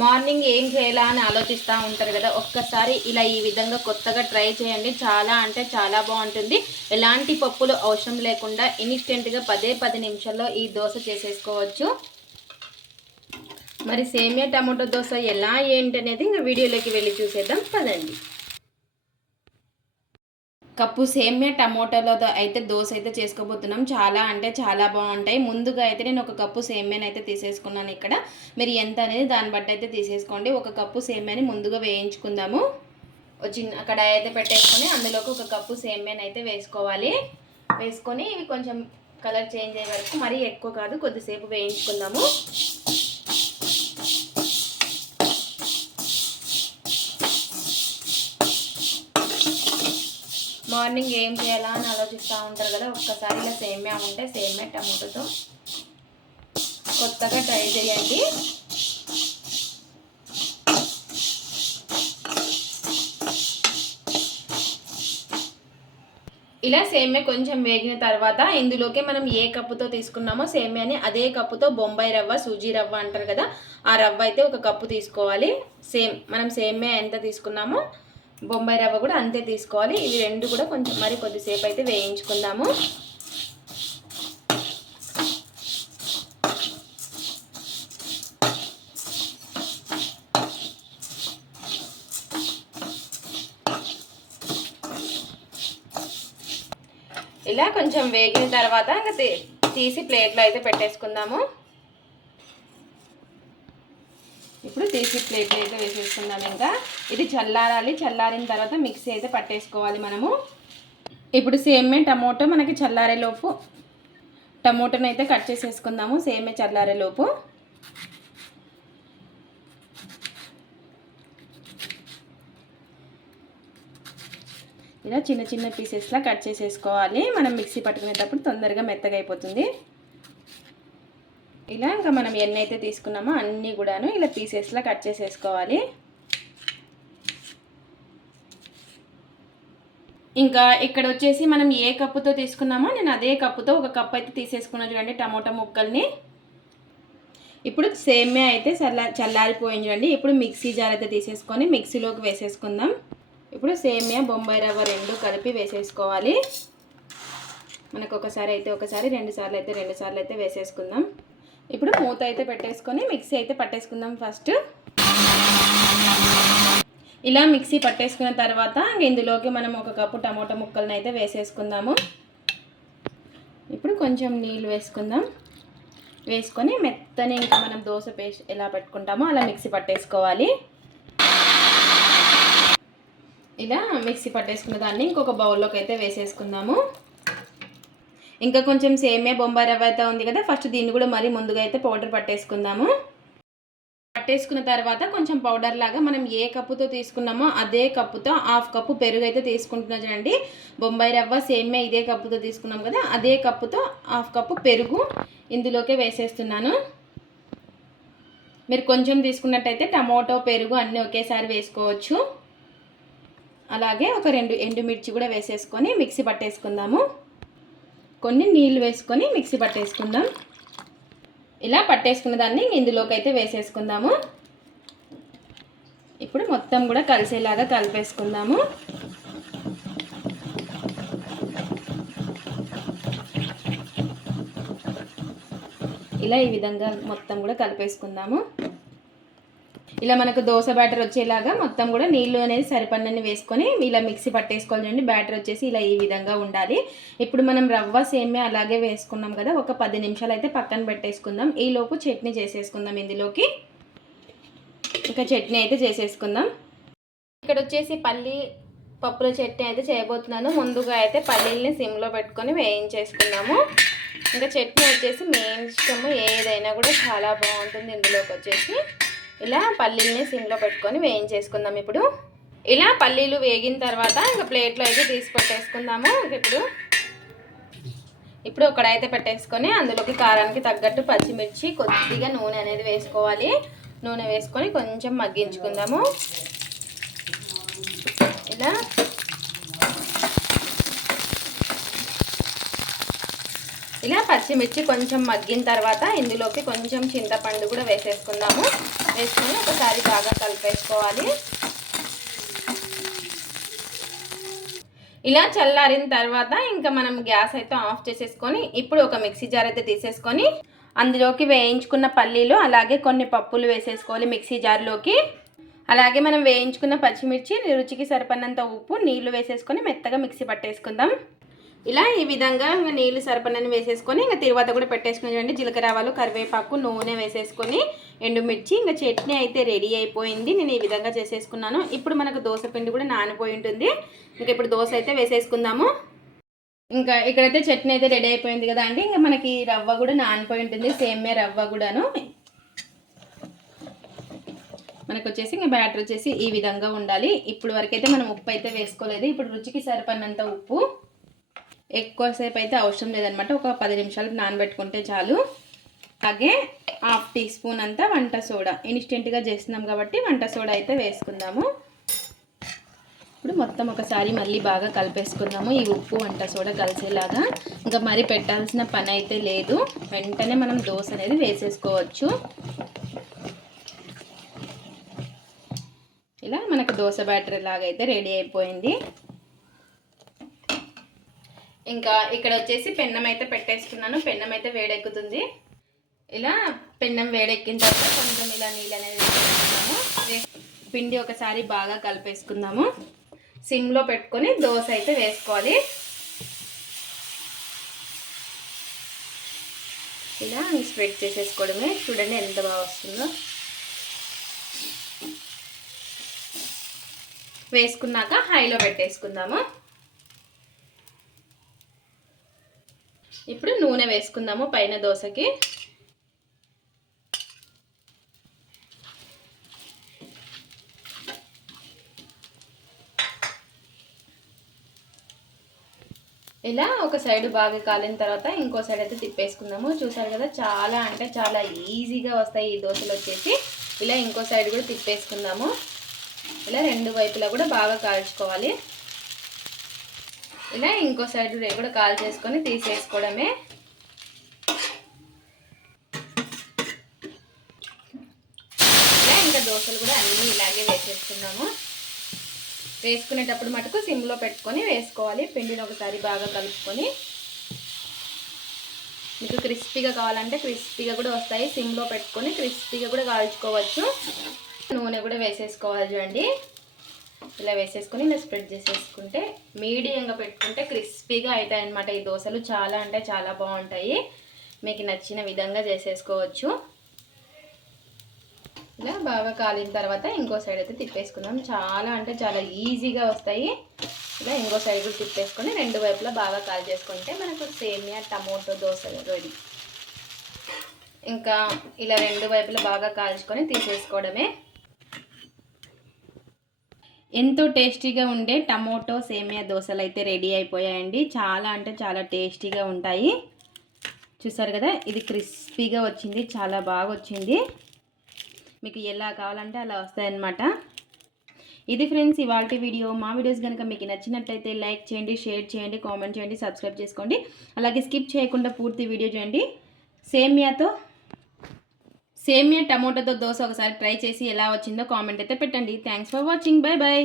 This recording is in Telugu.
మార్నింగ్ ఏం చేయాలా అని ఆలోచిస్తూ ఉంటారు కదా ఒక్కసారి ఇలా ఈ విధంగా కొత్తగా ట్రై చేయండి. చాలా అంటే చాలా బాగుంటుంది. ఎలాంటి పప్పులు అవసరం లేకుండా ఇన్స్టెంట్గా పదే పది నిమిషాల్లో ఈ దోశ చేసేసుకోవచ్చు. మరి సేమియా టమాటో దోశ ఎలా ఏంటి అనేది ఇంకా వీడియోలోకి వెళ్ళి చూసేద్దాం. పదండి. కప్పు సేమ్యా టమోటాలతో అయితే దోశ అయితే చేసుకోబోతున్నాం. చాలా అంటే చాలా బాగుంటాయి. ముందుగా అయితే నేను ఒక కప్పు సేమియాని అయితే తీసేసుకున్నాను ఇక్కడ. మీరు ఎంత అనేది దాన్ని బట్టి అయితే తీసేసుకోండి. ఒక కప్పు సేమ్యాని ముందుగా వేయించుకుందాము. చిన్న కడాయి అయితే పెట్టేసుకొని అందులోకి ఒక కప్పు సేమియాని అయితే వేసుకోవాలి. వేసుకొని ఇవి కొంచెం కలర్ చేంజ్ అయ్యే వరకు మరీ ఎక్కువ కాదు కొద్దిసేపు వేయించుకుందాము. మార్నింగ్ ఏం చేయాలా అని ఆలోచిస్తూ ఉంటారు కదా ఒక్కసారి ఇలా సేమ్యా ఉంటే సేమ్యా టమాటోతో కొత్తగా ట్రై చేయండి. ఇలా సేమ్యా కొంచెం వేగిన తర్వాత ఇందులోకి మనం ఏ కప్పుతో తీసుకున్నామో సేమ్యాని అదే కప్పుతో బొంబాయి రవ్వ సూజీ రవ్వ అంటారు కదా ఆ రవ్వ అయితే ఒక కప్పు తీసుకోవాలి. సేమ్ మనం సేమ్యా ఎంత తీసుకున్నామో బొంబాయి రవ్వ కూడా అంతే తీసుకోవాలి. ఇవి రెండు కూడా కొంచెం మరి కొద్దిసేపు అయితే వేయించుకుందాము. ఇలా కొంచెం వేగిన తర్వాత ఇంకా తీసి ప్లేట్లో అయితే పెట్టేసుకుందాము. ఇప్పుడు తీసి ప్లేట్లో అయితే వేసేసుకుందాం ఇంకా. ఇది చల్లారాలి. చల్లారిన తర్వాత మిక్సీ అయితే పట్టేసుకోవాలి మనము. ఇప్పుడు సేమే టమోటో మనకి చల్లారే లోపు టమోటోని అయితే కట్ చేసేసుకుందాము. సేమే చల్లారే లోపు. ఇలా చిన్న చిన్న పీసెస్లా కట్ చేసేసుకోవాలి. మనం మిక్సీ పట్టుకునేటప్పుడు తొందరగా మెత్తగా అయిపోతుంది. ఇలా ఇంకా మనం ఎన్ని అయితే తీసుకున్నామో అన్నీ కూడాను ఇలా పీసెస్లా కట్ చేసేసుకోవాలి. ఇంకా ఇక్కడ వచ్చేసి మనం ఏ కప్పుతో తీసుకున్నామో నేను అదే కప్పుతో ఒక కప్ అయితే తీసేసుకున్నాను చూడండి టమోటా ముక్కల్ని. ఇప్పుడు సేమ్యా అయితే చల్ల చల్లారిపోయింది చూడండి. ఇప్పుడు మిక్సీ జార్ అయితే తీసేసుకొని మిక్సీలోకి వేసేసుకుందాం. ఇప్పుడు సేమ్యా బొంబాయి రవ్వ రెండు కలిపి వేసేసుకోవాలి. మనకు ఒకసారి అయితే ఒకసారి రెండు సార్లు అయితే రెండు సార్లు అయితే వేసేసుకుందాం. ఇప్పుడు మూత అయితే పెట్టేసుకొని మిక్సీ అయితే పట్టేసుకుందాం ఫస్ట్. ఇలా మిక్సీ పట్టేసుకున్న తర్వాత ఇందులోకి మనం ఒక కప్పు టమోటా ముక్కలను అయితే వేసేసుకుందాము. ఇప్పుడు కొంచెం నీళ్ళు వేసుకుందాం. వేసుకొని మెత్తని ఇంకా మనం దోశ పేస్ట్ ఎలా పెట్టుకుంటామో అలా మిక్సీ పట్టేసుకోవాలి. ఇలా మిక్సీ పట్టేసుకున్న దాన్ని ఇంకొక బౌల్లోకి అయితే వేసేసుకుందాము. ఇంకా కొంచెం సేమే బొంబాయి రవ్వ అయితే ఉంది కదా ఫస్ట్ దీన్ని కూడా మరీ ముందుగా అయితే పౌడర్ పట్టేసుకుందాము. పట్టేసుకున్న తర్వాత కొంచెం పౌడర్ లాగా మనం ఏ కప్పుతో తీసుకున్నామో అదే కప్పుతో హాఫ్ కప్పు పెరుగు అయితే తీసుకుంటున్నా చూడండి. బొంబాయి రవ్వ సేమే ఇదే కప్పుతో తీసుకున్నాం కదా అదే కప్పుతో హాఫ్ కప్పు పెరుగు ఇందులోకే వేసేస్తున్నాను. మీరు కొంచెం తీసుకున్నట్టయితే టమోటో పెరుగు అన్నీ ఒకేసారి వేసుకోవచ్చు. అలాగే ఒక రెండు ఎండుమిర్చి కూడా వేసేసుకొని మిక్సీ పట్టేసుకుందాము. కొన్ని నీళ్ళు వేసుకొని మిక్సీ పట్టేసుకుందాం. ఇలా పట్టేసుకున్న దాన్ని ఇందులోకి అయితే వేసేసుకుందాము. ఇప్పుడు మొత్తం కూడా కలిసేలాగా కలిపేసుకుందాము. ఇలా ఈ విధంగా మొత్తం కూడా కలిపేసుకుందాము. ఇలా మనకు దోశ బ్యాటర్ వచ్చేలాగా మొత్తం కూడా నీళ్ళు అనేది సరిపడినన్ని వేసుకొని ఇలా మిక్సీ పట్టేసుకోవాలి చూడండి బ్యాటర్ వచ్చేసి ఇలా ఈ విధంగా ఉండాలి. ఇప్పుడు మనం రవ్వ సేమే అలాగే వేసుకున్నాం కదా ఒక పది నిమిషాలు అయితే పక్కన పెట్టేసుకుందాం. ఈలోపు చట్నీ చేసేసుకుందాం ఇందులోకి. ఇంకా చట్నీ అయితే చేసేసుకుందాం. ఇక్కడ వచ్చేసి పల్లి పప్పుల చట్నీ అయితే చేయబోతున్నాను. ముందుగా అయితే పల్లీల్ని సిమ్లో పెట్టుకొని వేయించేసుకున్నాము ఇంకా చట్నీ వచ్చేసి మెయిన్ ఇష్టము ఏదైనా కూడా చాలా బాగుంటుంది ఇందులోకి వచ్చేసి. ఇలా పల్లీల్ని సిమ్లో పెట్టుకొని వేయించేసుకుందాం ఇప్పుడు. ఇలా పల్లీలు వేగిన తర్వాత ఇంకా ప్లేట్లో అయితే తీసి పెట్టేసుకుందాము. ఇప్పుడు ఇప్పుడు ఒకడైతే పెట్టేసుకొని అందులోకి కారానికి తగ్గట్టు పచ్చిమిర్చి కొద్దిగా నూనె అనేది వేసుకోవాలి. నూనె వేసుకొని కొంచెం మగ్గించుకుందాము. ఇలా ఇలా పచ్చిమిర్చి కొంచెం మగ్గిన తర్వాత ఇందులోకి కొంచెం చింతపండు కూడా వేసేసుకుందాము. వేసుకొని ఒకసారి బాగా కలిపేసుకోవాలి. ఇలా చల్లారిన తర్వాత ఇంకా మనం గ్యాస్ అయితే ఆఫ్ చేసేసుకొని ఇప్పుడు ఒక మిక్సీ జార్ అయితే తీసేసుకొని అందులోకి వేయించుకున్న పల్లీలు అలాగే కొన్ని పప్పులు వేసేసుకోవాలి మిక్సీ జార్లోకి. అలాగే మనం వేయించుకున్న పచ్చిమిర్చి రుచికి సరిపడినంత ఉప్పు నీళ్ళు వేసేసుకొని మెత్తగా మిక్సీ పట్టేసుకుందాం. ఇలా ఈ విధంగా ఇంకా నీళ్ళు సరిపడని వేసేసుకొని ఇంకా తర్వాత కూడా పెట్టేసుకుని చూడండి. జీలకర్రవాలు కరివేపాకు నూనె వేసేసుకొని ఎండుమిర్చి ఇంకా చట్నీ అయితే రెడీ అయిపోయింది. నేను ఈ విధంగా చేసేసుకున్నాను. ఇప్పుడు మనకు దోశ పిండి కూడా నానిపోయి ఉంటుంది. ఇంకా ఇప్పుడు దోశ అయితే వేసేసుకుందాము. ఇంకా ఇక్కడైతే చట్నీ అయితే రెడీ అయిపోయింది కదా అండి. ఇంకా మనకి రవ్వ కూడా నానిపోయి ఉంటుంది. సేమే రవ్వ కూడాను. మనకు వచ్చేసి ఇంకా బ్యాటర్ వచ్చేసి ఈ విధంగా ఉండాలి. ఇప్పుడు వరకైతే మనం ఉప్పు అయితే వేసుకోలేదు. ఇప్పుడు రుచికి సరిపడినంత ఉప్పు ఎక్కువసేపు అయితే అవసరం లేదనమాట ఒక పది నిమిషాలు నానబెట్టుకుంటే చాలు. అలాగే హాఫ్ టీ స్పూన్ అంతా వంట సోడా. ఇన్స్టెంట్గా చేస్తున్నాం కాబట్టి వంట సోడా అయితే వేసుకుందాము. ఇప్పుడు మొత్తం ఒకసారి మళ్ళీ బాగా కలిపేసుకుందాము. ఈ ఉప్పు వంట సోడా కలిసేలాగా. ఇంకా మరి పెట్టాల్సిన పని అయితే లేదు. వెంటనే మనం దోశ అనేది వేసేసుకోవచ్చు. ఇలా మనకు దోశ బ్యాటరీ లాగా అయితే రెడీ అయిపోయింది. ఇంకా ఇక్కడ వచ్చేసి పెన్నం అయితే పెట్టేసుకున్నాను పెన్నం అయితే వేడెక్కుతుంది. ఇలా పెన్నం వేడెక్కిన తర్వాత కొంచెం ఇలా నీళ్ళు అనేది వేసుకుందాము పిండి ఒకసారి బాగా కలిపేసుకుందాము. సిమ్లో పెట్టుకొని దోశ అయితే వేసుకోవాలి. ఇలా స్ప్రెడ్ చేసేసుకోవడమే. చూడండి ఎంత బాగా వస్తుందో. వేసుకున్నాక హైలో పెట్టేసుకుందాము. ఇప్పుడు నూనె వేసుకుందాము పైన దోశకి. ఇలా ఒక సైడ్ బాగా కాలిన తర్వాత ఇంకో సైడ్ అయితే తిప్పేసుకుందాము. చూసారు కదా చాలా అంటే చాలా ఈజీగా వస్తాయి ఈ దోశలు వచ్చేసి. ఇలా ఇంకో సైడ్ కూడా తిప్పేసుకుందాము. ఇలా రెండు వైపులా కూడా బాగా కాల్చుకోవాలి. ఇలా ఇంకో సైడ్ కూడా కాల్ చేసుకొని తీసేసుకోవడమే. ఇలా ఇంకా దోశలు కూడా అన్నీ ఇలాగే వేసేసుకున్నాము వేసుకునేటప్పుడు మటుకు సిమ్లో పెట్టుకొని వేసుకోవాలి. పిండిని ఒకసారి బాగా కలుపుకొని. మీకు క్రిస్పీగా కావాలంటే క్రిస్పీగా కూడా వస్తాయి. సిమ్లో పెట్టుకొని క్రిస్పీగా కూడా కాల్చుకోవచ్చు. నూనె కూడా వేసేసుకోవాలి చూడండి. ఇలా వేసేసుకొని ఇలా స్ప్రెడ్ చేసేసుకుంటే మీడియంగా పెట్టుకుంటే క్రిస్పీగా అవుతాయి అనమాట ఈ దోశలు. చాలా అంటే చాలా బాగుంటాయి. మీకు నచ్చిన విధంగా చేసేసుకోవచ్చు. ఇలా బాగా కాలిన తర్వాత ఇంకో సైడ్ అయితే తిప్పేసుకుందాం. చాలా అంటే చాలా ఈజీగా వస్తాయి. ఇలా ఇంకో సైడ్ కూడా తిప్పేసుకొని రెండు వైపులా బాగా కాల్ చేసుకుంటే మనకు సేమియా టమోటో దోశ రెడీ ఇంకా ఇలా రెండు వైపులా బాగా కాల్చుకొని తీసేసుకోవడమే. ఎంతో టేస్టీగా ఉండే టమోటో సేమియా దోశలు అయితే రెడీ అయిపోయాయండి. చాలా అంటే చాలా టేస్టీగా ఉంటాయి. చూసారు కదా ఇది క్రిస్పీగా వచ్చింది చాలా బాగా వచ్చింది. మీకు ఎలా కావాలంటే అలా వస్తాయన్నమాట. ఇది ఫ్రెండ్స్ ఇవాళ వీడియో. మా వీడియోస్ కనుక మీకు నచ్చినట్లయితే లైక్ చేయండి షేర్ చేయండి కామెంట్ చేయండి సబ్స్క్రైబ్ చేసుకోండి. అలాగే స్కిప్ చేయకుండా పూర్తి వీడియో చేయండి సేమియాతో సేమియా టమోటాతో దోశ ఒకసారి ట్రై చేసి ఎలా వచ్చిందో కామెంట్ అయితే పెట్టండి. Thanks for watching bye bye